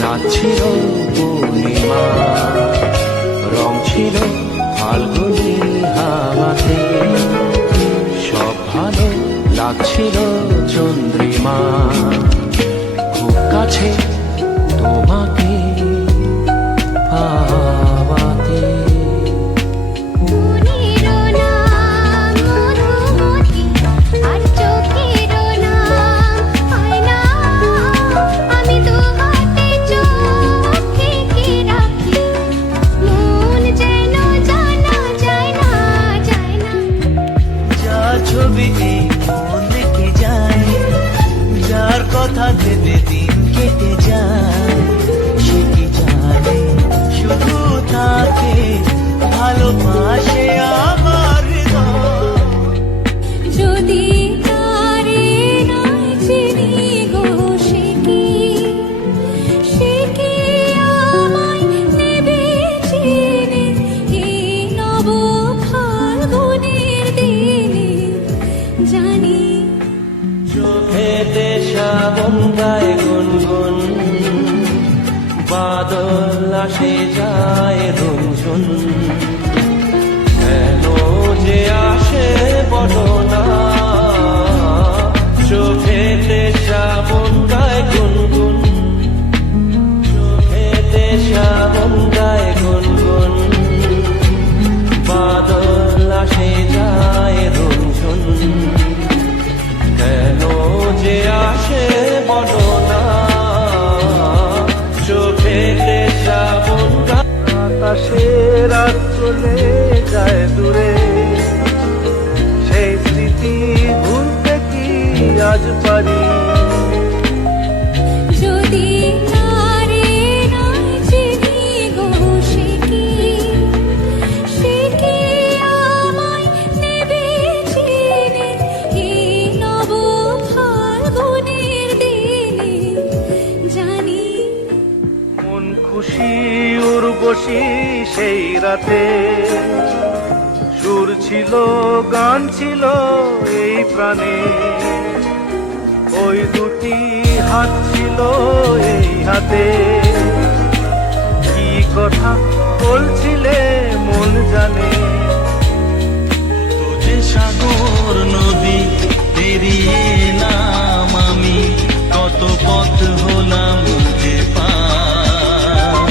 রাত ছিল পূর্ণিমা, রং ছিল ফাল্গুনি হাওয়াতে, সব ভালো লাগছিল চন্দ্রিমা, খুব কাছে তোমাকে পাওয়াতে। ছবি মন রেখে যায়, যার কথা ভেবে দিন কেটে যায়, সে কি জানে শুধু তাকে ভালোবাসে আমার হৃদয়। যদি তারে নয় চিনি গো, সে কি আমায় নেবে চিনে এই নব ফাল্গুনের দিনে, জানি চোখেতে শ্রাবণ গায়ে গুনগুন, বাদল আসে যায় রঞ্জন, কেন যে আসে বলো না, চোখেতে শ্রাবণ গায়ে গুনগুন, চোখেতে শ্রাবণ গায়ে গুনগুন, বাদল আসে যায় রঞ্জন, কেন যে আসে বলো না, চোখেতে শ্রাবণ আকাশে রাত চলে যায় দূরে, সেই স্মৃতি ভুলতে কি আজ পারি। যদি তারে নয় চিনি গো, সে কি আমায় নেবে চিনে এই নব ফাল্গুনের দিনে, জানি মন খুশি উর্বশী সেই রাতে, সুর ছিল গান ছিল এই প্রাণে, ওই দুটি হাত ছিল এই হাতে, কি কথা বলছিলে মন জানে। তো যে সাগর নদী পেরিয়ে এলাম আমি, কত পথ হলাম যে পার,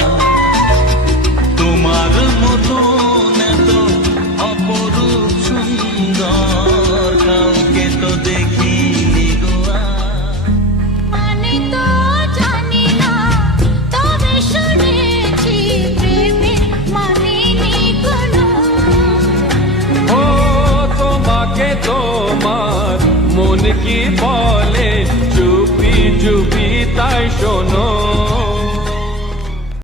তোমার মতন এত অপরূপ সুন্দর কাউকে তো দেখিনি গো আর। মানে তো জানি না, তবে শুনেছি প্রেমের মানে নেই কোনো। ও তোমাকে তোমার মন কি বলে, চুপি চুপি তাই শোনো।